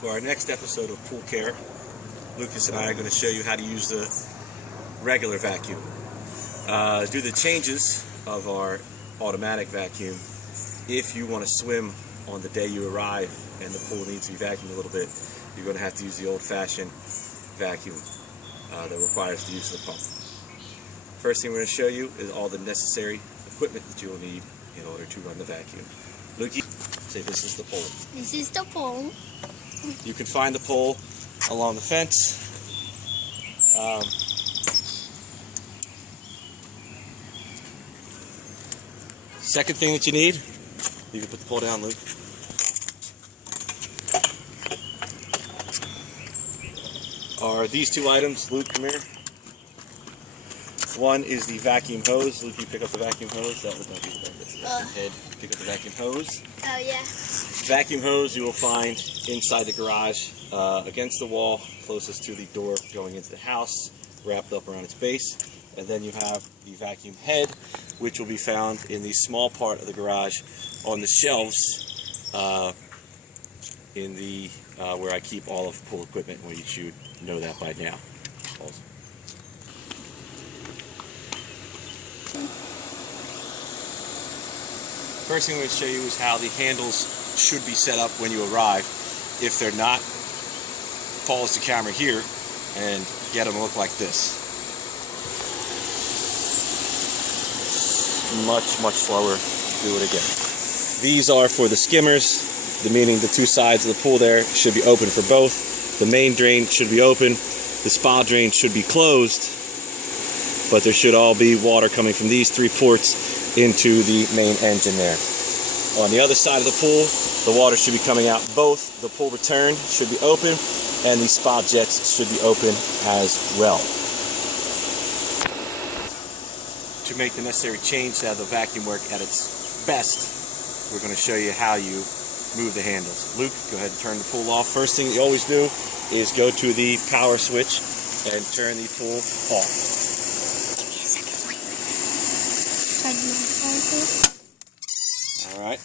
For our next episode of Pool Care, Lucas and I are going to show you how to use the regular vacuum. Do the changes of our automatic vacuum. If you want to swim on the day you arrive and the pool needs to be vacuumed a little bit, you're going to have to use the old-fashioned vacuum that requires the use of the pump. First thing we're going to show you is all the necessary equipment that you will need in order to run the vacuum. Lukey, say this is the pole. This is the pole. You can find the pole along the fence. Second thing that you need, you can put the pole down, Luke. Are these two items. Luke, come here. One is the vacuum hose. Luke, you pick up the vacuum hose. That would not be the head. Pick up the vacuum hose. Oh, yeah. Vacuum hose you will find inside the garage, against the wall, closest to the door going into the house, wrapped up around its base. And then you have the vacuum head, which will be found in the small part of the garage on the shelves in the where I keep all of the pool equipment. Well, you should know that by now. First thing I'm going to show you is how the handles should be set up when you arrive. If they're not, pause the camera here and get them to look like this. Much slower. Do it again. These are for the skimmers, meaning the two sides of the pool there should be open for both. The main drain should be open. The spa drain should be closed, but there should all be water coming from these three ports into the main engine there. On the other side of the pool, the water should be coming out both. The pool return should be open, and the spa jets should be open as well. To make the necessary change to have the vacuum work at its best, we're going to show you how you move the handles. Luke, go ahead and turn the pool off. First thing you always do is go to the power switch and turn the pool off. Alright.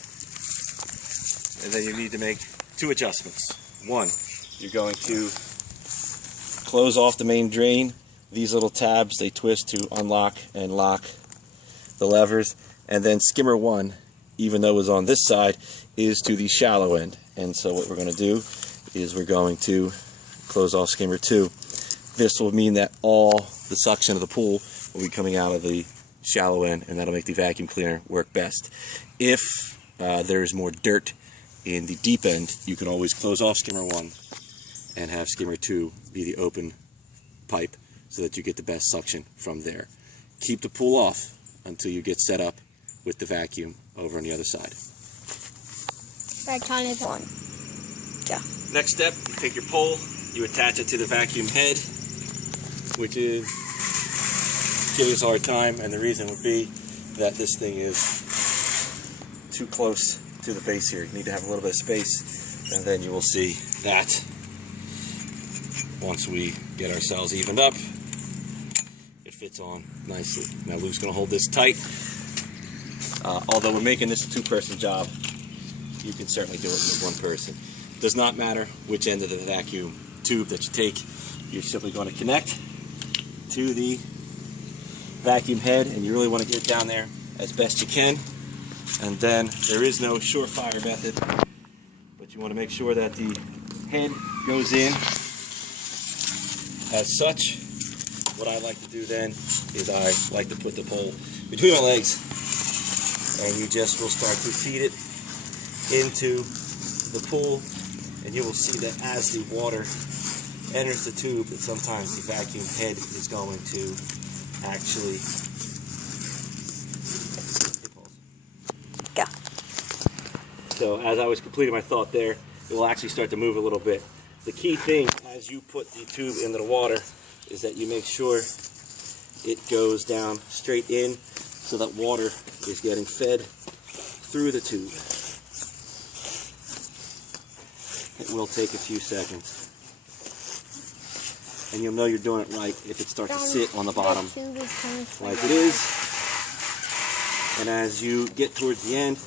And then you need to make two adjustments. One, you're going to close off the main drain. These little tabs, they twist to unlock and lock the levers. And then skimmer 1, even though it's on this side, is to the shallow end. And so what we're going to do is we're going to close off skimmer 2. This will mean that all the suction of the pool will be coming out of the shallow end, and that'll make the vacuum cleaner work best. If there's more dirt in the deep end, you can always close off skimmer 1 and have skimmer 2 be the open pipe so that you get the best suction from there. Keep the pool off until you get set up with the vacuum over on the other side. Right, turn it on. Yeah. Next step, you take your pole, you attach it to the vacuum head, which is giving us a hard time, and the reason would be that this thing is too close to the base here. You need to have a little bit of space, and then you will see that once we get ourselves evened up, it fits on nicely. Now Luke's going to hold this tight. Although we're making this a two-person job, you can certainly do it with one person. It does not matter which end of the vacuum tube that you take. You're simply going to connect to the vacuum head, and you really want to get it down there as best you can. And then there is no surefire method, but you want to make sure that the head goes in as such. What I like to do then is I like to put the pole between my legs, and you just will start to feed it into the pool, and you will see that as the water enters the tube, that sometimes the vacuum head is going to actually go. So as I was completing my thought there, it will actually start to move a little bit. The key thing as you put the tube into the water is that you make sure it goes down straight in so that water is getting fed through the tube. It will take a few seconds. And you'll know you're doing it right if it starts to sit on the bottom like it is. And as you get towards the end,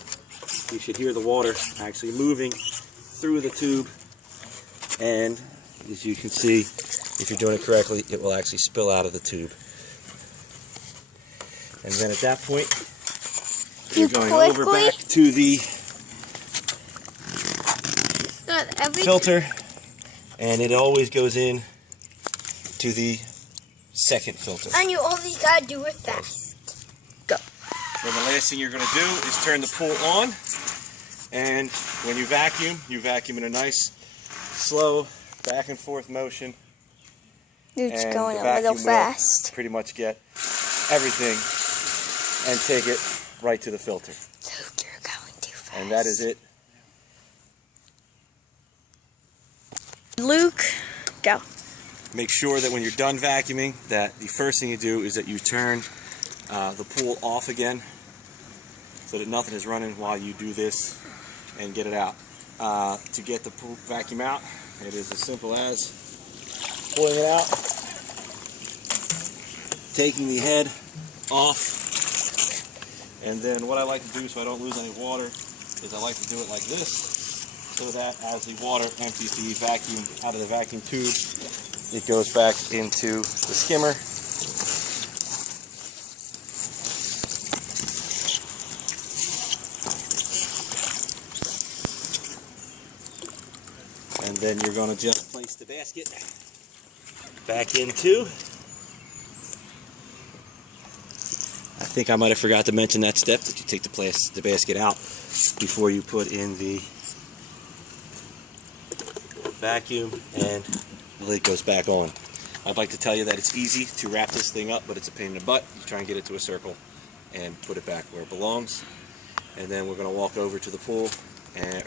you should hear the water actually moving through the tube And as you can see, if you're doing it correctly, it will actually spill out of the tube. And then at that point, you're going over back to the filter, and it always goes in to the second filter. And you only gotta do it fast. Go. Then the last thing you're going to do is turn the pool on, and when you vacuum in a nice, slow, back and forth motion. It's and going the a little vacuum will fast. pretty much get everything and take it right to the filter. Luke, you're going too fast. And that is it. Luke, go. Make sure that when you're done vacuuming, that the first thing you do is that you turn the pool off again, so that nothing is running while you do this and get it out. To get the pool vacuum out, it is as simple as pulling it out, taking the head off, and then what I like to do so I don't lose any water is I like to do it like this, so that as the water empties the vacuum out of the vacuum tube, it goes back into the skimmer. And then you're going to just place the basket back into. I think I might have forgot to mention that step, that you take the basket out before you put in the vacuum, and the lid goes back on. I'd like to tell you that it's easy to wrap this thing up, but it's a pain in the butt. You try and get it to a circle and put it back where it belongs. And then we're going to walk over to the pool,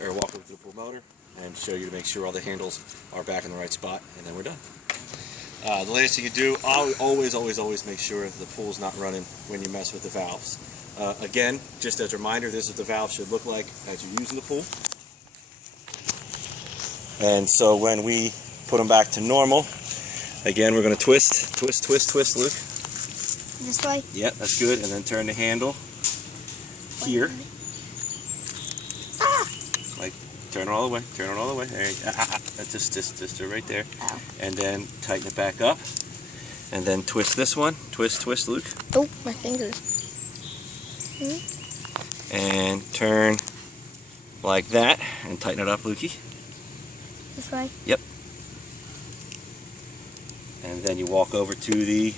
or walk over to the pool motor and show you to make sure all the handles are back in the right spot, and then we're done. The last thing you do, always make sure the pool's not running when you mess with the valves. Again, just as a reminder, this is what the valve should look like as you're using the pool. And so when we put them back to normal, again, we're going to twist, Luke. This way? Yep, that's good. And then turn the handle here. Ah! Like, turn it all the way. There you go. That's just right there. Ow. And then tighten it back up. And then twist this one. Twist, Luke. Oh, my fingers. And turn like that. And tighten it up, Lukey. This way? Yep. And then you walk over to the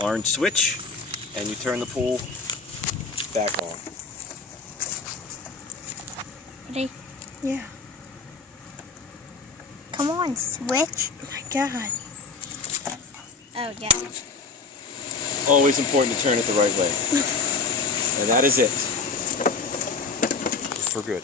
orange switch and you turn the pool back on. Ready? Yeah. Come on, switch. Oh my god. Oh, yeah. Always important to turn it the right way. And that is it. For good.